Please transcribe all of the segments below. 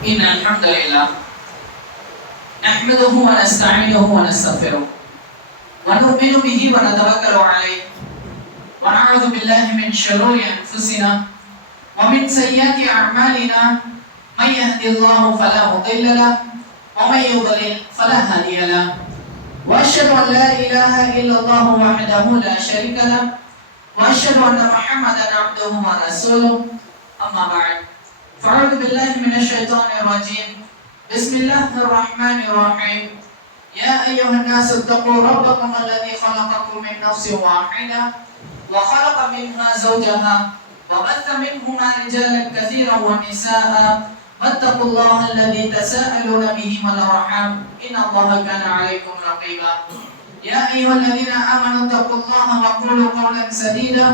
إن الحمد لله نحمده ونستعينه ونستغفره ونؤمن به ونتوكل عليه ونعوذ بالله من شرور أنفسنا ومن سيئات أعمالنا من يهد الله فلا مضل له ومن يضلل فلا هادي له وأشهد أن لا إله إلا الله وحده لا شريك له وأشهد أن محمدا عبده ورسوله أما بعد فأعوذ بالله من الشيطان الرجيم بسم الله الرحمن الرحيم يا أيها الناس اتقوا ربكم الذي خلقكم من نفس واحدة وخلق منها زوجها وبث منهما رجالا كثيرا ونساء واتقوا الله الذي تساءلون به والأرحام إن الله كان عليكم رقيبا يا أيها الذين آمنوا اتقوا الله وقولوا قولا سديدا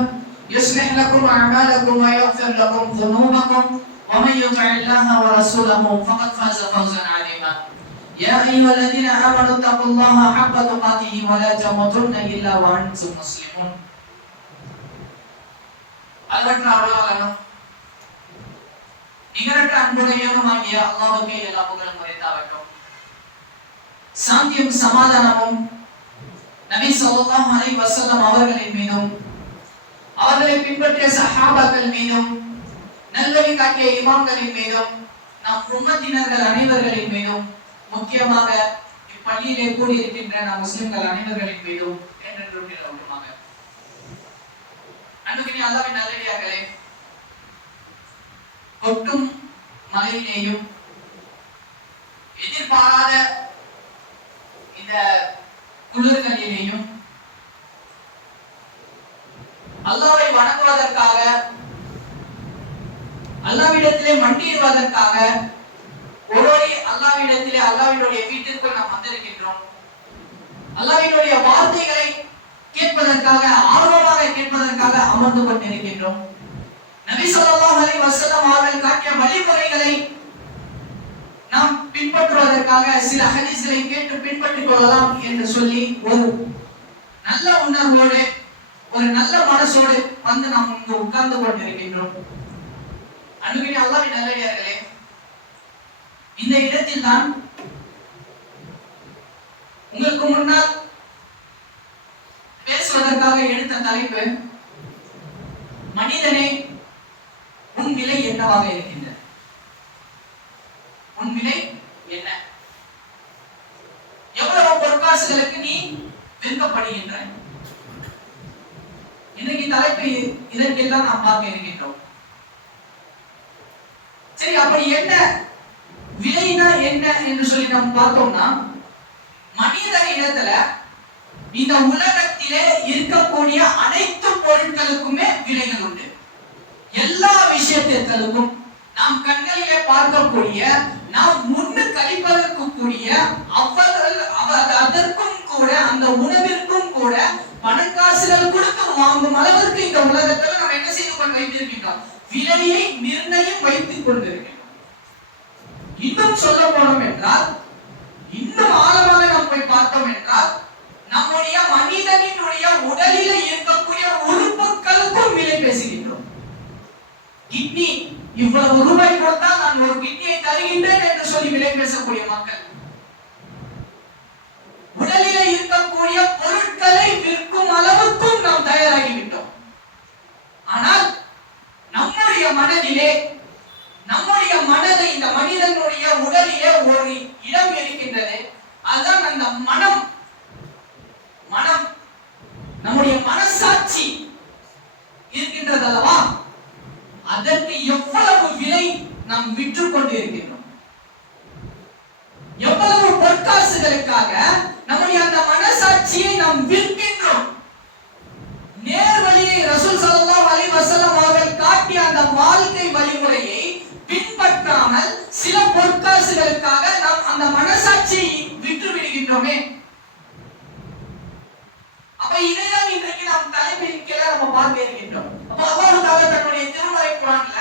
يصلح لكم أعمالكم ويغفر لكم ذنوبكم ومن يطع الله ورسوله فقد فاز فوزا عظيما يا أيها الذين آمنوا اتقوا الله حق تقاته ولا تموتن إلا وأنتم مسلمون அளவற்ற அருளாளனும் நிகரற்ற அன்புடையவனுமாகிய அல்லாஹ்வுக்கே எல்லா புகழும் உரித்தாகட்டும். சாந்தியும் சமாதானமும் நபி ஸல்லல்லாஹு அலைஹி வஸல்லம் அவர்களின் மீதும் அவர்களை பின்பற்றிய சஹாபாக்கள் மீதும் நல்லவழி காட்டிய இமாம்களின் மீதும் நம் உம்மத்தினர்கள் அனைவர்களின் மீதும் முக்கியமாக இப்பள்ளியிலே கூடியிருக்கின்ற நம் முஸ்லிம்கள் அனைவர்களின் மீதும் என்றென்றும் நிலவட்டுமாக. அன்புக்கினி அல்லாஹ்வின் நல்லடியார்களே, கொட்டும் மழையிலேயும் எதிர்பாராத இந்த குளிர்களிலேயும் அல்லாஹ்வை வணங்குவதற்காக அல்லாஹ்விடத்திலே மண்டியிடுவதற்காக ஒருவரை அல்லாஹ்விடத்திலே அல்லாஹ்வினுடைய வீட்டிற்குள் நாம் வந்திருக்கின்றோம். அல்லாஹ்வினுடைய வார்த்தைகளை கேட்பதற்காக ஆர்வமாக கேட்பதற்காக அமர்ந்து கொண்டிருக்கின்றோம். நபி ஸல்லல்லாஹு அலைஹி வஸல்லம் அவர்கள் காட்டிய வழிமுறைகளை நாம் பின்பற்றுவதற்காக சில ஹதீஸ்களை கேட்டு பின்பற்றிக் கொள்ளலாம் என்று சொல்லி ஒரு நல்ல உணர்வோடு ஒரு நல்ல மனசோடு வந்து நாம் இங்கு உட்கார்ந்து கொண்டிருக்கின்றோம். அன்புக்கினி அல்லாஹ்வின் நல்லடியார்களே, இந்த இடத்தில் தான் உங்களுக்கு முன்னால் பேசுவதற்காக எடுத்த தலைப்பு, மனிதனே உன் நிலை என்னவாக இருக்கின்ற, உன் நிலை என்ன, எவ்வளவு பொற்காசுகளுக்கு நீ விற்கப்படுகின்றாய். இன்னைக்கு தலைப்பு இதற்கெல்லாம் நாம் பார்க்க இருக்கின்றோம். சரி, அப்படி என்ன விலைனா என்ன என்று சொல்லி நாம் பார்த்தோம்னா, மனித இனத்துல இந்த உலகத்திலே இருக்கக்கூடிய அனைத்து பொருட்களுக்குமே விலைகள் உண்டு. எல்லா விஷயத்திற்கும் நாம் கண்களிலே பார்க்கக்கூடிய, நாம் முன்னு கழிப்பதற்கு கூடிய அதற்கும் கூட, அந்த உணவிற்கும் கூட பணக்காசுகள் கொடுத்து வாங்கும் அளவிற்கு இந்த உலகத்தில் நாம் என்ன செய்து கொண்டு வைத்திருக்கின்றோம், விலையை நிர்ணயம் வைத்துக் கொண்டிருக்கிறோம். இன்னும் சொல்ல போனோம் என்றால், இன்னும் ஆழமாக நாம் போய் பார்த்தோம் என்றால், நம்முடைய மனிதனினுடைய உடலில் இருக்கக்கூடிய உறுப்புகளுக்கும் விலை பேசுகின்றோம். கிட்னி இவ்வளவு ரூபாய் கொடுத்தால் நான் ஒரு கிட்னியை தருகின்றேன் என்று சொல்லி விலை பேசக்கூடிய மக்கள், உடலில் இருக்கக்கூடிய பொருட்களை விற்கும் அளவுக்கும் நாம் தயாராகிவிட்டோம். ஆனால் நம்முடைய மனதிலே, நம்முடைய மனதை, இந்த மனிதனுடைய உடலிலே ஒரு இடம் இருக்கின்றது. அதுதான் அந்த மனம். நம்முடைய மனசாட்சி இருக்கின்றது அல்லவா, அதற்கு எவ்வளவு விலை நாம் விற்று கொண்டு இருக்கின்றோம். எவ்வளவு பொற்காசுகளுக்காக நம்முடைய அந்த மனசாட்சியை நாம் விற்கின்றோம். நேர்வழியை ரசூல் ஸல்லல்லாஹு அலைஹி வஸல்லம் அவர்கள் காட்டிய அந்த வாழ்க்கை வழிமுறையை பின்பற்றாமல் சில பொற்காசுகளுக்காக நாம் அந்த மனசாட்சியை விற்று விடுகின்றோமே. அப்ப இதைதான் இன்றைக்கு நாம் தலைமையின் கீழே நம்ம பார்க்க இருக்கின்றோம். அப்ப அல்லாஹ் தஆலா தன்னுடைய திருமறை குர்ஆன்ல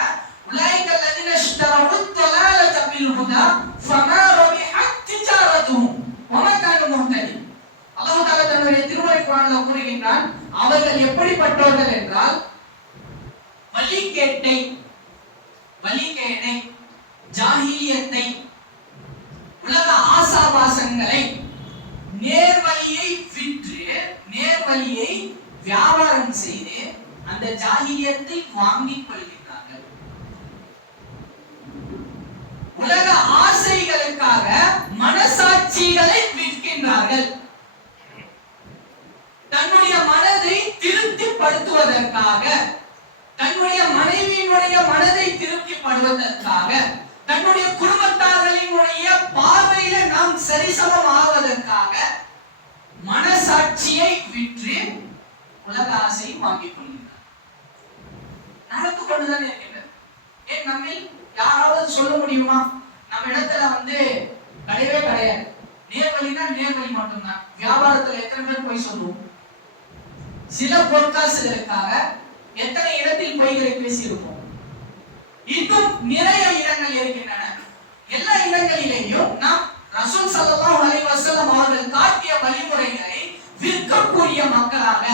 உலைக அல்லதீன இஷ்தரவு ضلالة بالهدى فما ربحت تجارتهم وما كانوا مهتدين. அல்லாஹ் தஆலா தன்னுடைய திருமறை குர்ஆன்ல கூறுகின்றான், அவர்கள் எப்படிப்பட்டவர்கள் என்றால், வழிகேட்டை ஜாஹிலியத்தை, உலக ஆசாபாசங்களை, நேர்வழியை விற்று நேர்வழியை வியாபாரம் செய்து அந்த ஜாஹிலியத்தை வாங்கிக் கொள்கின்றார்கள். உலக ஆசைகளுக்காக மனசாட்சிகளை விற்கின்றார்கள். தன்னுடைய மனதை திருப்திப்படுத்துவதற்காக, தன்னுடைய மனைவியினுடைய மனதை திருப்திப்படுவதற்காக, தன்னுடைய குடும்பத்தார்களினுடைய பார்வையில நாம் சரிசமம் ஆவதற்காக மனசாட்சியை விற்று உலக ஆசை வாங்கிக் கொள்கிறார். நடந்து கொண்டுதான் இருக்கின்றது. ஏன் நம்மில் யாராவது சொல்ல முடியுமா நம்ம இடத்துல கிடையவே கிடையாது, நேர்வழினா நேர்வழி மட்டும்தான், வியாபாரத்துல எத்தனை பேர் போய் சொல்லுவோம்? சில பொற்காசுகளுக்காக எத்தனை இடத்தில் பொய்களை பேசியிருப்போம்? இன்னும் நிறைய இடங்கள் இருக்கின்றன. எல்லா இடங்களிலேயும் நாம் ரசூல் ஸல்லல்லாஹு அலைஹி வஸல்லம் அவர்கள் காட்டிய வழிமுறைகளை விற்கக்கூடிய மக்களாக,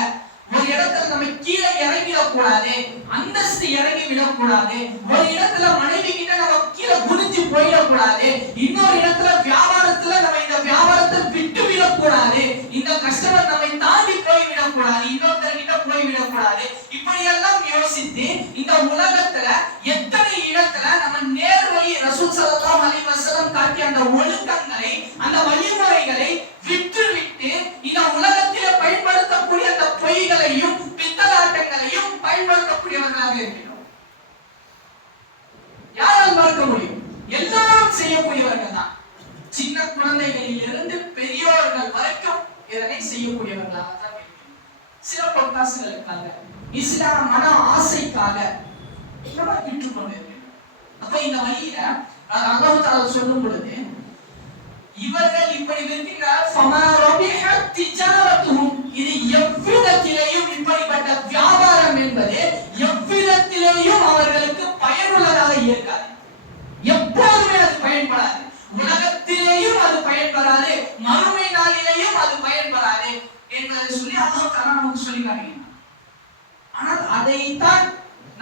ஒரு இடத்துல நம்ம கீழே இறங்கிடக் கூடாது, அந்தஸ்து இறங்கி விடக்கூடாது, ஒரு இடத்துல மனைவி கிட்ட நம்ம கீழே குதிச்சு போயிடக்கூடாது, இன்னொரு இடத்துல வியாபாரத்துல நம்ம இந்த வியாபாரத்தை விட்டு விடக்கூடாது, இந்த கஸ்டமர் நம்மை தாண்டி போய்விடக்கூடாது, இன்னொருத்தர்கிட்ட போய்விடக்கூடாது, இப்படி எல்லாம் யோசித்து இந்த உலகத்துல எத்தனை இடத்துல நம்ம நேர்வழி ரசூல் ஸல்லல்லாஹு அலைஹி வஸல்லம் காட்டிய அந்த ஒழுக்கங்களை, அந்த வழிமுறைகளை விட்டுவிட்டு இந்த உலகத்திலே பயன்படுத்தக்கூடிய அந்த பொய்களையும் பித்தலாட்டங்களையும் பயன்படுத்தக்கூடியவர்களாக இருக்கிறோம். யாரால் பார்க்க முடியும்? எல்லாரும் செய்யக்கூடியவர்கள் தான். சின்ன குழந்தைகளில் இருந்து பெரியோர்கள் வரைக்கும் இதனை செய்யக்கூடியவர்களாக தான் இருக்கிறோம். சில பொற்காசுகளுக்காக, இஸ்லாம் மன ஆசைக்காக விற்றுக் கொண்டிருக்கிறோம். அப்ப இந்த வழியில அல்லாஹ் தஆலா சொல்லும் பொழுது இவர்கள் இப்படி விற்கின்றார். ஃபமா ரபிஹத் திஜாரத்துஹும், இது எவ்விதத்திலேயும் இப்படிப்பட்ட வியாபாரம் என்பது எவ்விதத்திலேயும் அவர்களுக்கு பயனுள்ளதாக இருக்காது. எப்போதுமே அது பயன்படாது. உலகத்திலேயும் அது பயன்படாது, மறுமை நாளிலேயும் அது பயன்படாது என்பதை சொல்லி அல்லாஹ் தஆலா நமக்கு சொல்லி காட்டுகிறார். ஆனால் அதைத்தான்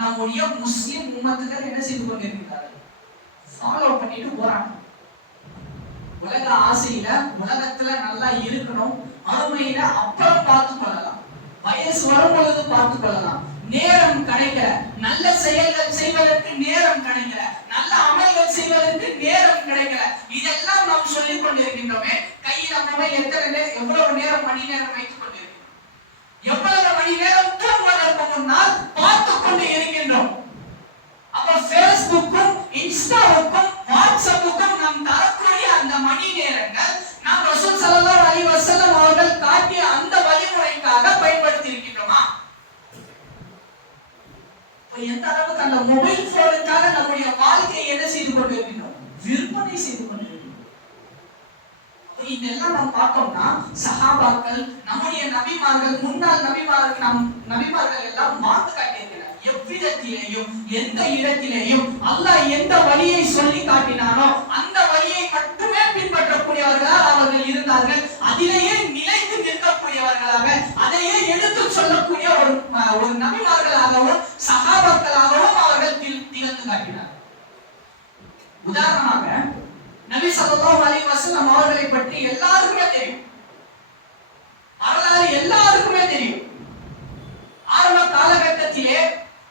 நம்முடைய முஸ்லிம் உம்மத்துகள் என்ன செய்து கொண்டிருக்கிறார்கள்? ஃபாலோ பண்ணிட்டு போறாங்க. உலக ஆசையில உலகத்துல நல்லா இருக்கணும், மறுமையில அப்புறம் பார்த்து கொள்ளலாம், வயசு வரும் பொழுது பார்த்து கொள்ளலாம், நேரம் கிடைக்கல, நல்ல செயல்கள் செய்வதற்கு நேரம் கிடைக்கல, நல்ல அமல்கள் செய்வதற்கு நேரம் கிடைக்கல, இதெல்லாம் நாம் சொல்லிக் கொண்டிருக்கின்றோமே. கையில மொபைல் எவ்வளவு நேரம், மணி நேரம் வைத்துக் கொண்டிருக்கிறோம், எவ்வளவு மணி நேரம் தூங்குவதற்கு முன்னால் பார்த்து கொண்டு இருக்கின்றோம். அப்ப பேஸ்புக்கும் இன்ஸ்டாவுக்கும் வாட்ஸ்அப்புக்கும் நாம் தரக்கூடிய அந்த மணி நேரங்கள் நாம் ரசூல் ஸல்லல்லாஹு அலைஹி வஸல்லம் அவர்கள் காட்டிய அந்த வழிமுறைக்காக பயன்படுத்தி இருக்கின்றோமா? எந்த அளவுக்கு அந்த மொபைல் போனுக்காக நம்முடைய வாழ்க்கையை என்ன செய்து கொண்டிருக்கிறோம்? விற்பனை செய்து கொண்டிருக்கிறோம். இதெல்லாம் நாம் பார்த்தோம்னா சஹாபாக்கள், நம்முடைய நபிமார்கள், முன்னாள் நபிமார்கள் எல்லாம் வாழ்ந்து காட்டியிருக்கிறார். எவ்விதத்திலேயும் எந்த இடத்திலேயும் அல்லாஹ் எந்த வழியை சொல்லி காட்டினானோ அந்த வழியை மட்டுமே பின்பற்றக்கூடியவர்களாக அவர்கள் இருந்தார்கள். அதிலேயே நிலைத்து நிற்கக்கூடியவர்களாக, அதையே எடுத்து சொல்லக்கூடிய ஒரு நபிமார்களாகவும் சஹாபாக்களாகவும் அவர்கள் திகழ்ந்து காட்டினார். உதாரணமாக நபி ஸல்லல்லாஹு அலைஹி வஸல்லம் அவர்களை பற்றி எல்லாருக்குமே தெரியும், வரலாறு எல்லாருக்குமே தெரியும். ஆரம்ப காலகட்டத்திலே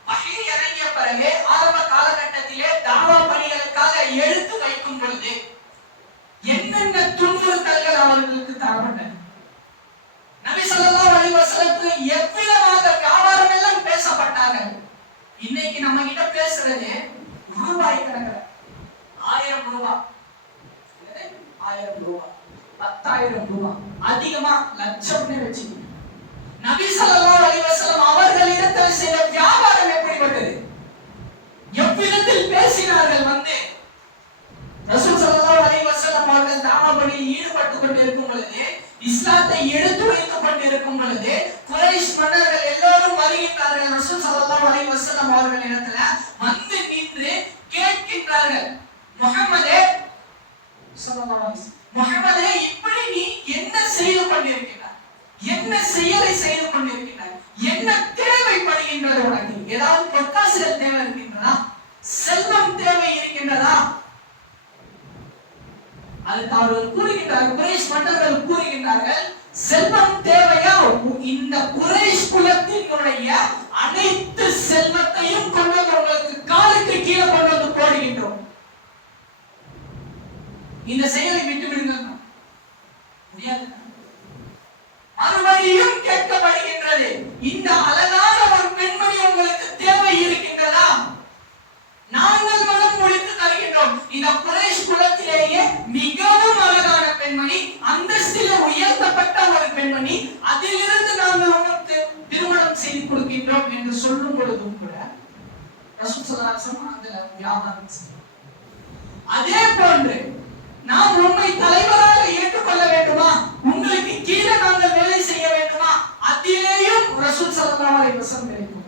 வஹீ இறங்கிய பிறகு, ஆரம்ப காலகட்டத்திலே தாவா பணிகளுக்காக எழுத்து வைக்கும் பொழுது என்னென்ன துன்புறுத்தல்கள் அவர்களுக்கு தரப்பட்டது. நபி ஸல்லல்லாஹு அலைஹி வஸல்லத்துக்கு எவ்விதமாக வியாபாரம் எல்லாம் பேசப்பட்டார்கள். இன்னைக்கு நம்ம கிட்ட பேசுறது ரூபாய் கணக்கில், 1000 ரூபாய், 1000 ரூபாய், 10,000 ரூபாய், அதிகமா லட்சம்னே வச்சுக்கோங்க. நபி ஸல்லல்லாஹு அலைஹி வஸல்லம் அவர்களிடத்தில் செய்த வியாபாரம் எப்படிப்பட்டது? எவ்விதத்தில் பேசினார்கள்? ரசூல் ஸல்லல்லாஹு அலைஹி வஸல்லம் அவர்கள் தாவா பணியில் ஈடுபட்டுக் கொண்டிருக்கும் பொழுது, இஸ்லாத்தை எடுத்து வைத்துக் கொண்டிருக்கும் பொழுது, குறைஷ் மன்னர்கள் எல்லோரும் வருகின்றார்கள். ரசூல் ஸல்லல்லாஹு அலைஹி வஸல்லம் அவர்களிடத்துல வந்து நின்று கேட்கின்றார்கள், முஹம்மதே ஸல்லல்லாஹு அலைஹி வஸல்லம், முஹம்மதே இப்படி நீ என்ன செய்து கொண்டிருக்கிறாய்? என்ன செயலை செய்து கொண்டிருக்கிறாய்? என்ன தேவைப்படுகின்றது உனக்கு? ஏதாவது பொற்காசுகள் தேவை இருக்கின்றதா? செல்வம் தேவை இருக்கின்றதா? அதுக்கு அவர்கள் கூறுகின்றார்கள், குறைஷ் மன்னர்கள் கூறுகின்றார்கள், செல்வம் தேவையா? இந்த குறைஷ் குலத்தினுடைய அனைத்து செல்வத்தையும் கொண்டு வந்து உங்களுக்கு காலுக்கு கீழே கொண்டு வந்து போடுகின்றோம். இந்த செயலை விட்டு விடுங்க. முடியாது. மறுபடியும் கேட்கப்படுகின்றது, இந்த அழகான ஒரு பெண்மணி உங்களுக்கு தேவை இருக்கின்றதா? நாங்கள் மனம் முடித்து தருகின்றோம். இந்த குறைஷ் குலத்திலேயே மிகவும் அழகான பெண்மணி, அந்தஸ்தில் உயர்த்தப்பட்ட ஒரு பெண்மணி, அதிலிருந்து நாங்கள் உங்களுக்கு திருமணம் செய்து கொடுக்கின்றோம் என்று சொல்லும் பொழுதும் கூட ரசூல் ஸல்லல்லாஹு அலைஹி வஸல்லம் அந்த வியாபாரம் செய்தார். அதே போன்று நாம் உண்மை தலைவராக ஏற்றுக்கொள்ள வேண்டுமா? உங்களுக்கு கீழே நாங்கள் வேலை செய்ய வேண்டுமா? அதிலேயும் ரசூல் ஸல்லல்லாஹு அலைஹி வஸல்லம் விளைப்போம்.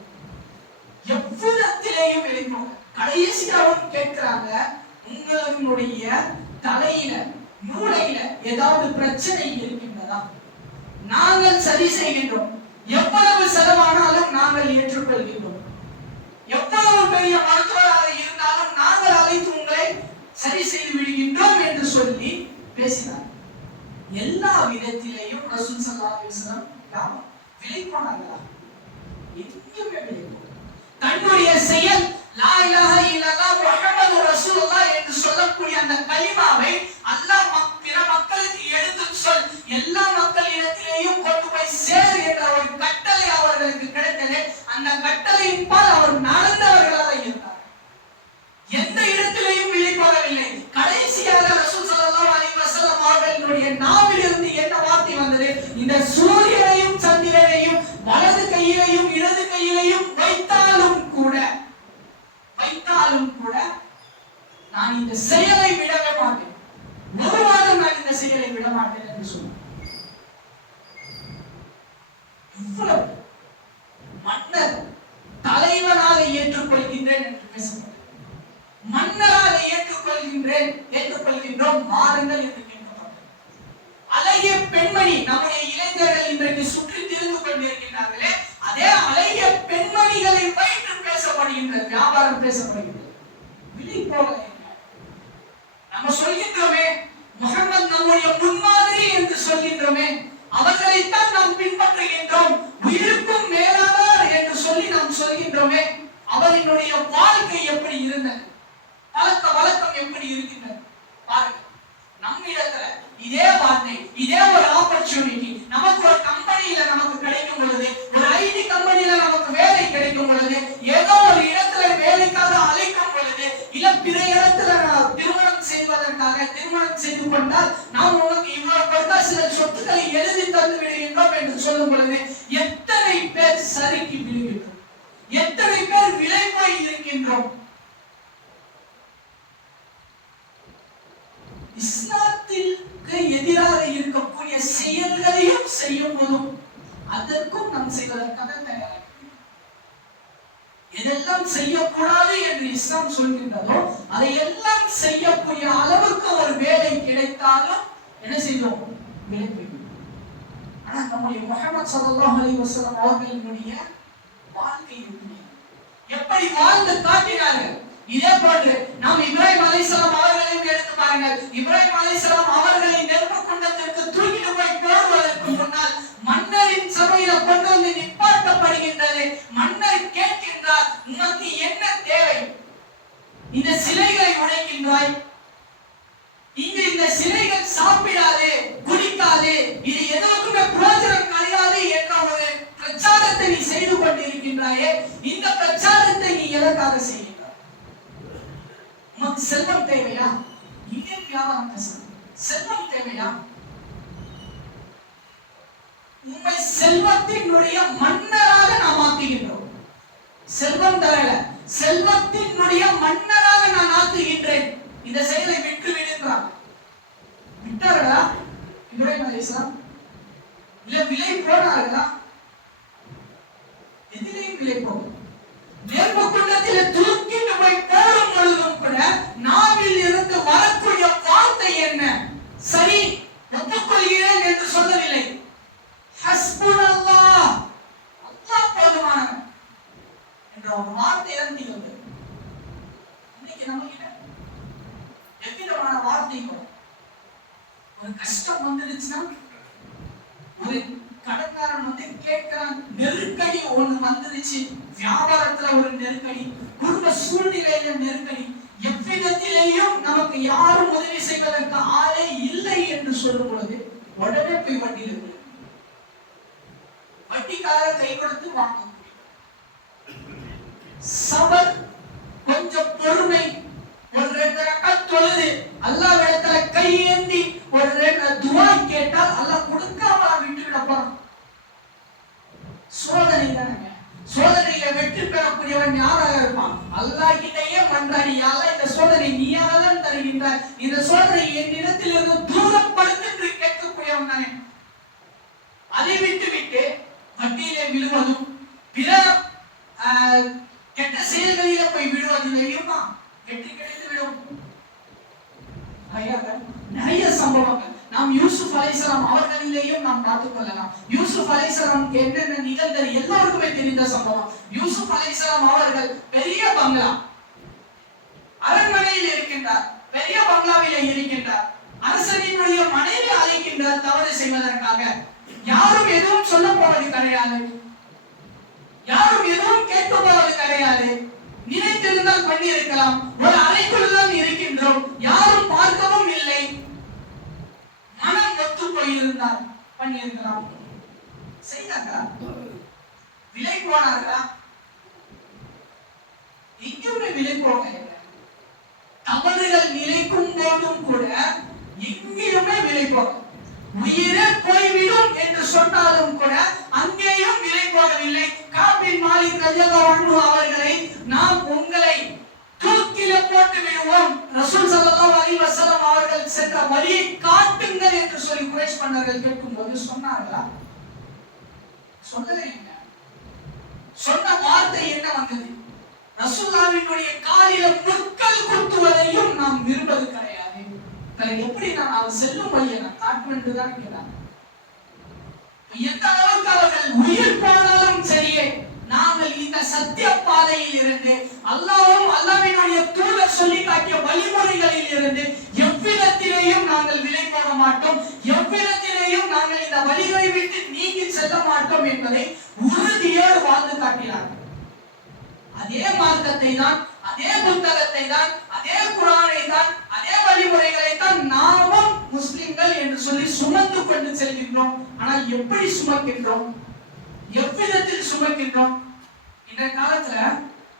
எவ்விதத்திலேயும் விளைப்போம். கடைசியாகவும் கேட்கிறாங்க, உங்களுடைய தலையில மூளையில ஏதாவது பிரச்சனை இருக்கின்றதா? நாங்கள் சரி செய்கின்றோம். எவ்வளவு செலவானாலும் நாங்கள் ஏற்றுக்கொள்கின்றோம். எவ்வளவு பெரிய மருத்துவராக இருந்தாலும் நாங்கள் அழைத்து உங்களை சரி செய்து விடுகின்றோம் என்று சொல்லி பேசினார். எல்லா விதத்திலேயும் ரசூல் ஸல்லல்லாஹு அலைஹி வஸல்லம் விலை போனார்களா? எங்கேயுமே விலை போனாங்க. தன்னுடைய செயல் லா இலாஹ இல்லல்லாஹ் முஹம்மது ரசூலுல்லாஹ் என்று சொல்லக்கூடிய அந்த கலிமாவை அல்லாஹ் பிற மக்களுக்கு எடுத்து சொல், எல்லா மக்களிடத்திலேயும் கொண்டு போய் சேர் என்ற ஒரு கட்டளை அவர்களுக்கு கிடைத்தது. அந்த கட்டளையின் பால் அவர் நடந்தவர்களாக இருந்தார். எந்த இடத்திலேயும் விலை போகவில்லை. கடைசியாக ரசூல் ஸல்லல்லாஹு அலைஹி வஸல்லம் அவர்களுடைய நாவிலிருந்து என்ன வார்த்தை வந்தது? இந்த சூரியனையும் சந்திரனையும் வலது கையிலையும் இடது கையிலையும் வைத்தாலும் கூட நான் இந்த செயலை விடவே மாட்டேன். ஒரு மாதம் நான் இந்த செயலை விட மாட்டேன் என்று சொன்னார். இவ்வளவு மன்னர் தலைவனாக ஏற்றுக்கொள்கின்றேன் என்று பேசுகிறார். மன்னராக ஏற்றுக்கொள்கின்றோம் மாறுங்கள் என்று கேட்கப்பட்டது. அழகிய பெண்மணி நம்முடைய இளைஞர்கள் இன்றைக்கு சுற்றி திரிந்து கொண்டிருக்கிறார்களே, அதே அழகிய பெண்மணிகளை வைத்து பேசப்படுகின்றது, வியாபாரம் பேசப்படுகின்றது. விலை போல நம்ம சொல்கின்றோமே, முஹம்மது நம்முடைய முன்மாதிரி என்று சொல்கின்றோமே, அவர்களைத்தான் நாம் பின்பற்றுகின்றோம். உயிருக்கும் மேலானவர் என்று சொல்லி நாம் சொல்கின்றோமே, அவரினுடைய வாழ்க்கை எப்படி இருந்தது, பழக்க வழக்கம் எப்படி இருக்கின்றது பாருங்க. நம்மிடத்துல இதே வார்த்தை, இதே ஒரு ஆப்பர்ச்சுனிட்டி நமக்கு ஒரு கம்பெனியில நமக்கு கிடைக்கும் பொழுது, ஒரு ஐடி கம்பெனியில நமக்கு வேலை கிடைக்கும் பொழுது, ஏதோ ஒரு இடத்துல வேலைக்காக அழைக்கும் பொழுது, இல்ல பிற இடத்துல திருமணம் செய்து கொண்டால் நாம் உனக்கு இவ்வளவு கொடுத்தா சில சொத்துக்களை எழுதி தந்து விடுகின்றோம் என்று சொல்லும் பொழுது எத்தனை பேர் சறுக்கி விழுகின்றோம், எத்தனை பேர் விலை போய் இருக்கின்றோம். இஸ்லாத்திற்கு எதிராக இருக்கக்கூடிய செயல்களையும் செய்யும் போதும் அதற்கும் நாம் செய்வதற்காக தயாராக எதெல்லாம் செய்யக்கூடாது என்று இஸ்லாம் சொல்கின்றதோ அதையெல்லாம் செய்யக்கூடிய அளவுக்கு ஒரு வேலை கிடைத்தாலும் என்ன செய்வோம்? விலகிவிடும். ஆனா நம்முடைய முஹம்மது ஸல்லல்லாஹு அலைஹி வஸல்லம் அவர்களுடைய வாழ்க்கை எப்படி வாழ்ந்து காட்டினார்கள்? இதே போன்று நாம் இப்ராஹிம் அலைஹிஸ்ஸலாம் அவர்களையும் எடுத்து பாருங்கள். இப்ராஹிம் அலைஹிஸ்ஸலாம் அவர்களை நெருப்பு குண்டத்திற்கு தூக்கிட்டு போய் போடுவதற்கு முன்னால் மன்னரின் சபையில கொண்டு வந்து நிப்பாட்டப்படுகின்றது. மன்னர் கேட்கின்றார், உனக்கு என்ன தேவை? இந்த சிலைகளை உடைக்கின்றாய், இங்கு இந்த சிலைகள் சாப்பிடாது, குடிக்காது, இது எதற்குமே பிரயோஜனம் கிடையாது என்ற ஒரு பிரச்சாரத்தை நீ செய்து கொண்டிருக்கின்றாயே, இந்த பிரச்சாரத்தை நீ எதற்காக செய்கின்றாய்? உனக்கு செல்வம் தேவையா? இங்கே வியாபாரம் பேசணும். செல்வம் தேவையா? உண்மை செல்வத்தினுடைய மன்னராக நாம் ஆக்குகின்றோம். செல்வம் தரல, செல்வத்தினுடைய மன்னராக நான் ஆக்குகின்றேன். இந்த செயலை விட்டு விடுகிறார். விட்டார்களா இப்ராஹிம் அலைஹிஸ்ஸலாம்? இல்ல விலை போனார்களா? எதிலையும் விலை போகும். நெருப்பு குண்டத்திலே தூக்கிட்டு போய் போடும் பொழுதும் கூட நாவில் இருந்து வரக்கூடிய வார்த்தை என்ன? சரி, ஒப்புக்கொள்கிறேன் என்று சொல்லவில்லை. ஹஸ்புனல்லாஹ், அல்லாஹ் போதுமானவன் என்ற ஒரு வார்த்தை இறங்கி வந்தது. இன்னைக்கு நம்ம கிட்ட எவ்விதமான வார்த்தை வரும்? கேட்கிறான். நெருக்கடி ஒண்ணு வந்துருச்சு, வியாபாரத்துல ஒரு நெருக்கடி, குடும்ப சூழ்நிலையில நெருக்கடி, எவ்விதத்திலேயும் நமக்கு யாரும் உதவி செய்வதற்கு ஆளே இல்லை என்று சொல்லும் பொழுது உடனே போய் வட்டியில் வட்டிக்கார கை கொடுத்து வாங்க. சபர், கொஞ்சம் பொறுமை, ஒரு 2 ரக்காத் தொழுது அல்லாஹ்விடத்துல கையேந்தி ஒரு 2 துஆ கேட்டால் அல்லாஹ் கொடுக்காம விட்டு விடப்பான். சோதனை தானங்க. சோதனையில வெற்றி பெறக்கூடியவன் யாராக இருப்பான்? அல்லாஹ் கிட்டயே மன்றாடி, அல்லாஹ் இந்த சோதனை நீயாக தான் தருகின்றாய், இந்த சோதனை என்னிடத்தில் இருந்து தூரப்படுத்து என்று கேட்கக்கூடியவன் தானே. அதை விட்டு வட்டியிலே விழுவதும் பிற கெட்ட செயல்களில போய் விடுவதிலேயுமா வெற்றி கிடைத்து விடும். நிறைய சம்பவங்கள் நாம் யூசுப் அலைஹிஸ்ஸலாம் அவர்களிலேயும் நாம் பார்த்துக் கொள்ளலாம். யூசுப் அலைஹிஸ்ஸலாம் என்னென்ன நிகழ்ந்தது எல்லாருக்குமே தெரிந்த சம்பவம். யூசுப் அலைஹிஸ்ஸலாம் அவர்கள் பெரிய பங்களா அரண்மனையில் இருக்கின்றார், பெரிய பங்களாவிலே இருக்கின்றார். அரசனினுடைய மனைவி அழைக்கின்றார் தவறு செய்வதற்காக. யாரும் எதுவும் சொல்ல போவது கிடையாது, யாரும் எதுவும் கேட்க போவது கிடையாது. நினைத்திருந்தால் பண்ணி இருக்கலாம். ஒரு அறைக்குள் தான் இருக்கின்றோம், யாரும் பார்க்கவும் இல்லை. மனம் ஒத்து போயிருந்தால் பண்ணி இருக்கலாம். செய்தார்களா? விலை போனார்களா? எங்கேயுமே விலை போக. தவறுகள் நிலைக்கும் போதும் கூட எங்கேயுமே விலை போக. உயிரே போய்விடும் என்று சொன்னாலும் கூட அங்கேயும் விலை போகவில்லை. காபின் மாலிக் ரலியல்லாஹு அன்ஹு அவர்களை நாம் உங்களை தூக்கில போட்டு விடுவோம், ரசூல் ஸல்லல்லாஹு அலைஹி வஸல்லம் அவர்கள் சென்ற வழியை காட்டுங்கள் என்று சொல்லி குறைஷ் மன்னர்கள் கேட்கும்போது சொன்னார்களா? சொல்லவே இல்லை. சொன்ன வார்த்தை என்ன வந்தது? ரசூலுல்லாஹ்வினுடைய காலில முட்கள் குத்துவதையும் நாம் விரும்பது கிடையாது. எப்படி நான் அவர் செல்லும் வழியை நான் காட்டுவேன் தான் கேட்டாங்க. எந்த அளவுக்கு அவர்கள் உயிர் போனாலும் சரியே, நாங்கள் இந்த சத்திய பாதையில் இருந்து அல்லாஹ்வும் அல்லாஹ்வினுடைய தூதர் சொல்லி காட்டிய வழிமுறைகளில் இருந்து எவ்விதத்திலேயும் நாங்கள் விலை போக மாட்டோம், எவ்விதத்திலேயும் நாங்கள் இந்த வழிகளை விட்டு நீங்கி செல்ல மாட்டோம் என்பதை உறுதியோடு வாழ்ந்து காட்டினார்கள். அதே மார்க்கத்தை தான், அதே புத்தகத்தை தான், அதே குர்ஆனை தான், அதே வழிமுறைகளை தான் நாமும் முஸ்லிம்கள் என்று சொல்லி சுமந்து கொண்டு செல்கின்றோம். ஆனால் எப்படி சுமக்கின்றோம்? எவ்விதத்தில் சுமக்கின்றோம்? இந்த காலத்துல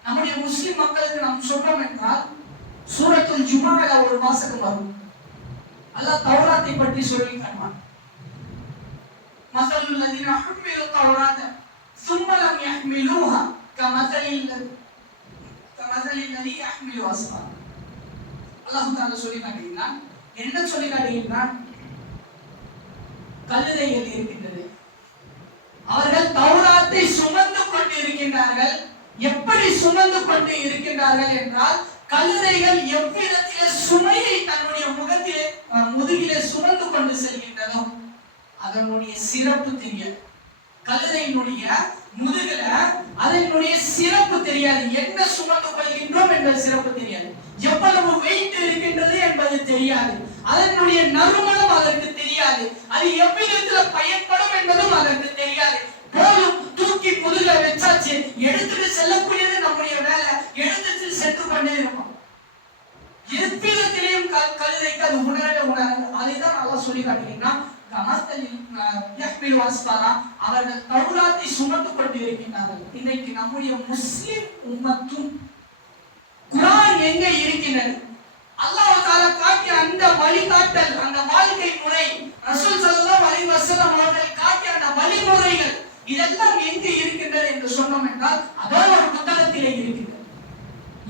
நம்முடைய முஸ்லிம் மக்களுக்கு நாம் சொல்றோம் என்றால் சூரத்துல் ஜுமால ஒரு வாசகம் வரும். அல்லாஹ் தௌராத்தை பற்றி சொல்லி காட்டுவான். மஸலுல் லதீன ஹும்மிலு தௌராத ثم لم يحملوها كمثل الذي يحمل أسفارا. அல்லாஹ் தஆலா சொல்லி காட்டுகிறான். என்ன சொல்லி காட்டுகிறான்? கழுதைகள் இருக்கின்றது, அவர்கள் தௌராத்தை சுமந்து கொண்டு இருக்கின்றார்கள். எப்படி சுமந்து கொண்டு இருக்கின்றார்கள் என்றால், கழுதைகள் எவ்விதத்திலே சுமையை தன்னுடைய முதுகிலே சுமந்து கொண்டு செல்கின்றதோ அதனுடைய சிறப்பு தெரியாது. கழுதையினுடைய முதுகுல அதனுடைய சிறப்பு தெரியாது. என்ன சுமந்து கொள்கின்றோம் என்பது சிறப்பு தெரியாது. எவ்வளவு வெயிட் இருக்கின்றது என்பது தெரியாது. அதனுடைய நறுமணம் அதற்கு தெரியாது. அது எவ்விதத்துல பயன்படும் என்பதும் அதற்கு தெரியாது. போலும் தூக்கி முதுகுல வச்சாச்சு, எடுத்துட்டு செல்லக்கூடியது நம்முடைய வேலை, எடுத்துட்டு சென்று கொண்டே இருக்கும். எவ்விதத்திலையும் கழுதைக்கு அது உணரவே உணராது. அதைதான் அல்லாஹ் சொல்லி காட்டுகிறான். அவர்கள் தௌராத்தை சுமந்து கொண்டு இருக்கின்றார்கள். இன்னைக்கு நம்முடைய முஸ்லிம் உம்மத்தும் குர்ஆன் எங்க இருக்கின்றது? அல்லாஹ் தஆலா காட்டிய அந்த வழிகாட்டல், அந்த வாழ்க்கை முறை, ரசூல் ஸல்லல்லாஹு அலைஹி வஸல்லம் அவர்கள் காட்டிய அந்த வழிமுறைகள் இதெல்லாம் எங்க இருக்கின்றது என்று சொன்னோம் என்றால் அதோ ஒரு புத்தகத்திலே இருக்கின்றது.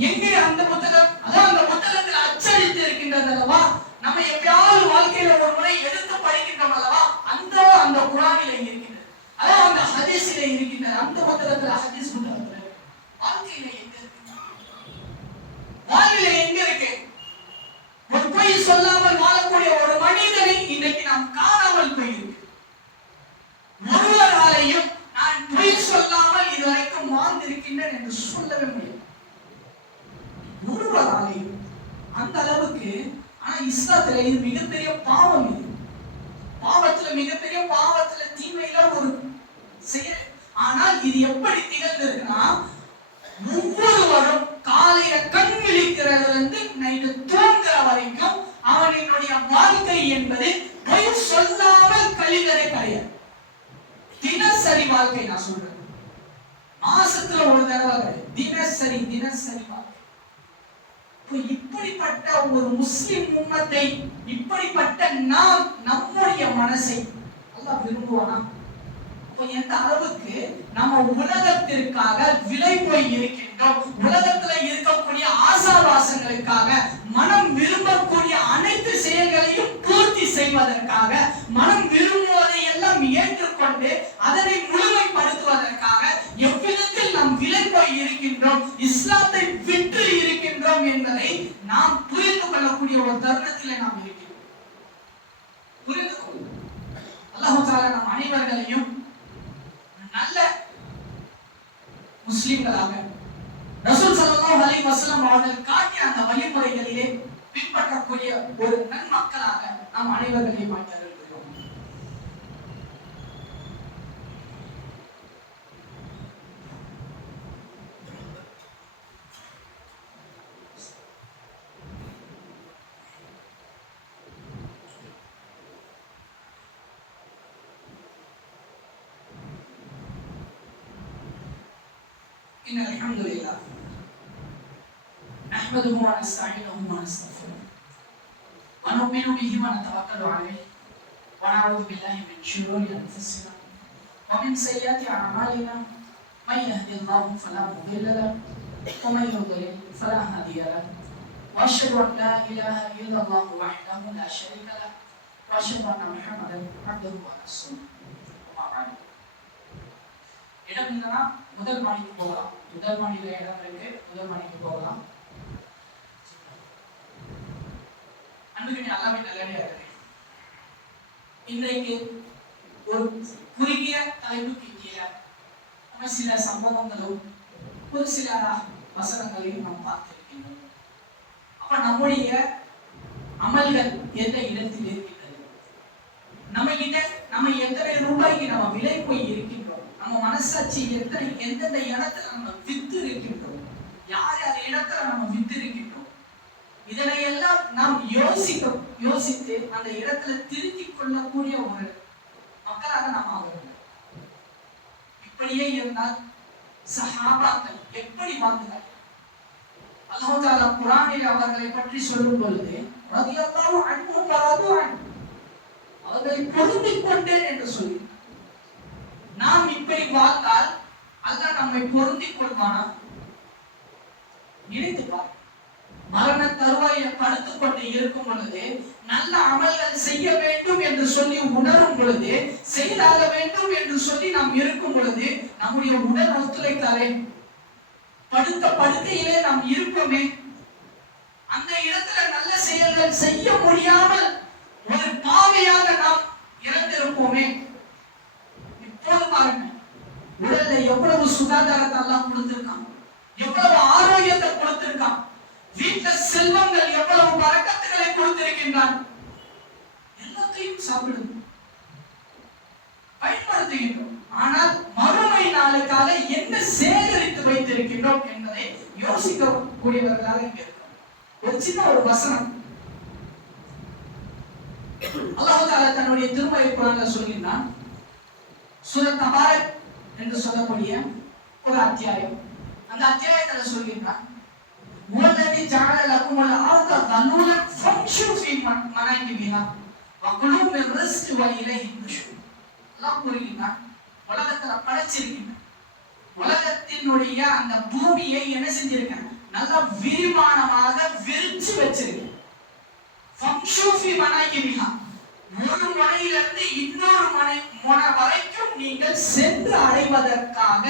எங்கே அந்த புத்தகம்? அதான் அந்த புத்தகத்தில் அச்சடித்து இருக்கின்றது அல்லவா? நம்ம எப்பயாவது வாழ்க்கையில ஒரு முறை எடுத்து படிக்கின்றோம் அல்லவா? அந்த குர்ஆனிலே இருக்கின்றது. அதான் அந்த ஹதீஸிலே இருக்கின்றது. அந்த புத்தகத்துல, ஹதீஸ் புத்தகத்துல வாழ்க்கையில எங்க இருக்கு? வாழ்விலே எங்க இருக்கு? ஒரு பொய் சொல்லாமல் வாழக்கூடிய ஒரு மனிதனை இன்னைக்கு நாம் காணாமல் போயிருக்கு. ஒருவராலையும் நான் பொய் சொல்லாமல் இதுவரைக்கும் வாழ்ந்திருக்கின்றேன் என்று சொல்லவே முடியாது. ஒருவராலையும் அந்த அளவுக்கு. ஆனா இஸ்லாத்துல இது மிகப்பெரிய பாவம். இது பாவத்துல மிகப்பெரிய பாவத்துல தீமையில ஒரு செயல் எந்திரிக்கிறதுல இருந்து நைட்டு தூங்குற வரைக்கும் அவனுடைய வாழ்க்கை என்பது பொய் சொல்லாமல் கழிவதே கிடையாது. தினசரி வாழ்க்கை நான் சொல்றேன், மாசத்துல ஒரு தடவை தினசரி வாழ்க்கை. இப்படிப்பட்ட ஒரு முஸ்லிம் உம்மத்தை, இப்படிப்பட்ட நாம் நம்முடைய மனசை அல்லாஹ் விரும்புவானா? எந்த அளவுக்கு நம்ம உலகத்திற்காக விலை போய் இருக்கின்றோம், உலகத்துல இருக்கக்கூடிய ஆசாபாசங்களுக்காக மனம் விரும்பக்கூடிய அனைத்து செயல்களையும் பூர்த்தி செய்வதற்காக, மனம் விரும்புவதை எல்லாம் ஏற்றுக்கொண்டு அதனை முழுமைப்படுத்துவதற்காக எவ்விதத்தில் நாம் விலை போய் இருக்கின்றோம், இஸ்லாத்தை விட்டு இருக்கின்றோம் என்பதை நாம் புரிந்து கொள்ளக்கூடிய ஒரு தருணத்திலே நாம் இருக்கிறோம். புரிந்து கொள்ளும் அல்லாஹ் தஆலா நம் அனைவர்களையும் நல்ல முஸ்லிம்களாக ரசூல் ஸல்லல்லாஹு அலைஹி வஸல்லம் அவர்கள் காட்டிய அந்த வழிமுறைகளிலே பின்பற்றக்கூடிய ஒரு நன்மக்களாக நாம் அனைவர்களையும் மாற்றி அருள்கிறோம். إن الحمد لله نحمده ونستعينه ونستغفره ونؤمن به ونتوكل عليه ونعوذ بالله من شرور أنفسنا ومن سيئات أعمالنا من يهده الله فلا مضل له ومن يضلل فلا هادي له وأشهد أن لا إله إلا الله وحده لا شريك له وأشهد أن محمدا عبده ورسوله. وما بعد. இடம் இல்லைன்னா முதல் மாடிக்கு போகலாம். முதல் மாடியில இடம் இருக்கு, முதல் மாடிக்கு போகலாம். அன்புக்கு அல்லாஹ்வின் நல்லடியார்களே, இன்றைக்கு ஒரு குறுகிய தலைப்புக்கு கீழே நம்ம சில சம்பவங்களும் ஒரு சில வசனங்களையும் நாம் பார்த்திருக்கின்றோம். அப்ப நம்முடைய அமல்கள் எந்த இடத்தில் இருக்கின்றது, நம்ம எத்தனை ரூபாய்க்கு நம்ம விலை போய் இருக்கின்றோம், நம்ம மனசாட்சி எந்தெந்த இடத்துல நம்ம வித்து இருக்கின்றோம், யார் யார் இடத்துல நம்ம வித்து இருக்கின்றோம், இதனை எல்லாம் நாம் யோசித்து அந்த இடத்துல திருத்திக் கொள்ளக்கூடிய ஒரு மக்களாக நாம் ஆகிறோம். இப்படியே இருந்தால் சஹாபாக்கள் எப்படி வாழ்ந்தார்கள்? அல்லாஹ் தஆலா குர்ஆனில் அவர்களை பற்றி சொல்லும் பொழுது ரலியல்லாஹு அன்ஹு வரது அவர்களை பொருந்திக் கொண்டேன் என்று சொல்லி, நாம் இப்படி வாழ்ந்தால் அல்லாஹ் நம்மை பொருந்திக் கொள்வானா? நினைத்து பார். மரண தருவாயில் படுத்துக் கொண்டு இருக்கும் பொழுது நல்ல அமல்கள் செய்ய வேண்டும் என்று சொல்லி உணரும் பொழுது, செய்தாக வேண்டும் என்று சொல்லி நாம் இருக்கும் பொழுது நம்முடைய உடல் ஒத்துழைத்தாலே, படுத்த படுக்கையிலே நாம் இருப்போமே, அந்த இடத்துல நல்ல செயல்கள் செய்ய முடியாமல் ஒரு பாவியாக நாம் இறந்திருப்போமே. இப்போது பாருங்க, உடல்ல எவ்வளவு சுகாதாரத்தை எல்லாம் கொடுத்திருக்கான், எவ்வளவு ஆரோக்கியத்தை கொடுத்திருக்கான், வீட்டுல செல்வங்கள் எவ்வளவு பரக்கத்துகளை கொடுத்திருக்கின்றான். எல்லாத்தையும் சாப்பிடுவோம், பயன்படுத்துகின்றோம். ஆனால் மறுமை நாளுக்காக என்ன சேகரித்து வைத்திருக்கின்றோம் என்பதை யோசிக்கக்கூடியவர்களாக இங்க இருக்கிறோம். ஒரு சின்ன ஒரு வசனம் அல்லாஹ் தஆலா தன்னுடைய திருமறை குர்ஆன்ல சொல்கிறான். சூரத் தபாரக் என்று சொல்லக்கூடிய ஒரு அத்தியாயம். அந்த அத்தியாயத்துல சொல்கிறான், "வல்லதி ஜஅல லகுமுல் அர்த தலூலன் ஃபம்ஷு ஃபீ மனாகிபிஹா வகுலு மின் ரிஸ்கி வ இலைஹி நுஷூர்." அல்லாஹ் கூறுகிறான், உலகத்துல படைச்சிருக்கின்ற உலகத்தினுடைய அந்த பூமியை என்ன செஞ்சிருக்கேன், நல்லா விரிவானமாக விரிச்சு வச்சிருக்கேன். ஒரு முனையிலிருந்து இன்னொரு முனை வரைக்கும் நீங்கள் சென்று அடைவதற்காக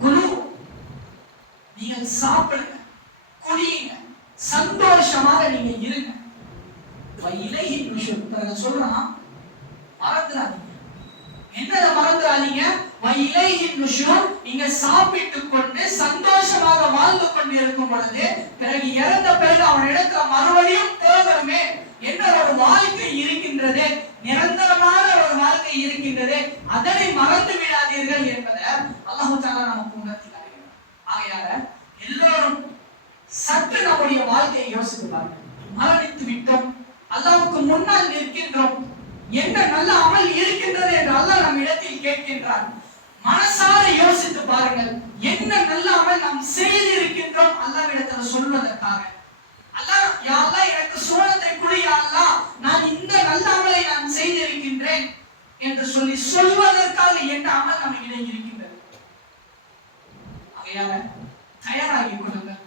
குழு நீங்கள் சாப்பிடுங்க, குடியுங்க, சந்தோஷமாக நீங்க இருங்க. சொல்றான், மறந்துடாதீங்க. என்னத மறந்துடாதீங்க? நீங்க சாப்பிட்டுக் கொண்டு சந்தோஷமாக வாழ்ந்து கொண்டு இருக்கும் பொழுது, பிறகு இறந்த பிறகு அவன் இடத்துல மறுபடியும் போகணுமே என்ற ஒரு வாழ்க்கை இருக்கின்றது, நிரந்தரமான ஒரு வாழ்க்கை இருக்கின்றது. அதனை மறந்து விடாதீர்கள் என்பதை அல்லாஹ் தஆலா நமக்கு உணர்த்தி காட்டுகிறார். ஆகையால எல்லோரும் நம்முடைய வாழ்க்கையை யோசித்து பாருங்கள். மரணித்து விட்டோம், அல்லாஹ்வுக்கு முன்னால் நிற்கின்றோம். என்ன நல்ல அமல் இருக்கின்றது என்று அல்லாஹ் நம் இடத்தில் கேட்கின்றான். மனசார யோசித்து பாருங்கள், என்ன நல்ல அமல் நாம் செய்து இருக்கின்றோம் அல்லாஹ்விடத்தில் சொல்வதற்காக. அல்லாஹ், யா அல்லாஹ் எனக்கு சுவனத்தை கொடு யா அல்லாஹ், நான் இந்த நல்ல அமலை நான் செய்திருக்கின்றேன் என்று சொல்லி சொல்வதற்காக என்ன அமல் நமக்கு இருக்கின்றது. ஆகையால தயாராகிக் கொள்ளுங்கள்.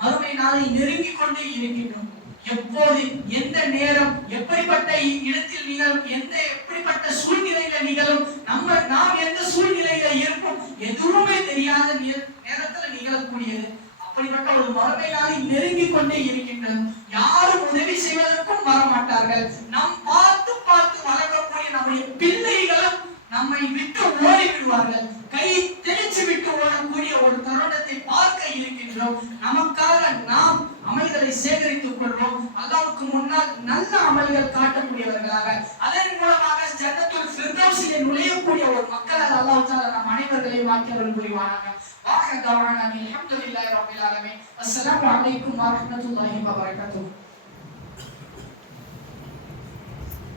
மறுமை நாளை நெருங்கிக் கொண்டே இருக்கின்றோம். எப்போது, எந்த நேரம், எப்படிப்பட்ட இடத்தில் நிகழும், எப்படிப்பட்ட சூழ்நிலையில நிகழும், நாம் எந்த சூழ்நிலையில இருப்போம், எதுவுமே தெரியாத நேரத்தில் நிகழக்கூடியது. அப்படிப்பட்ட ஒரு மறுமை நாளை நெருங்கிக் கொண்டே இருக்கின்றது. யாரும் உதவி செய்வதற்கும் வரமாட்டார்கள். நாம் பார்த்து பார்த்து வளர்க்கக்கூடிய நம்முடைய பிள்ளைகளும் நம்மை விட்டு ஓடி விடுவார்கள். கை தெளிச்சு விட்டு ஓடக்கூடிய ஒரு தருணத்தை பார்க்க இருக்கின்றோம். நமக்காக நாம் அமல்களை சேகரித்துக் கொள்வோம். அல்லாஹ்வுக்கு முன்னால் நல்ல அமல்கள் காட்டக்கூடியவர்களாக, அதன் மூலமாக ஜன்னத்துல் ஃபிர்தௌஸிலே நுழையக்கூடிய ஒரு மக்களாக அல்லாஹ் தஆலா நம் அனைவர்களையும் ஆக்கியவர்கள் புரிவானாக. ஆகிர தஅவானா அல்ஹம்துலில்லாஹி ரப்பில் ஆலமீன். அஸ்ஸலாமு அலைக்கும் வரஹ்மத்துல்லாஹி வபரகாத்துஹு.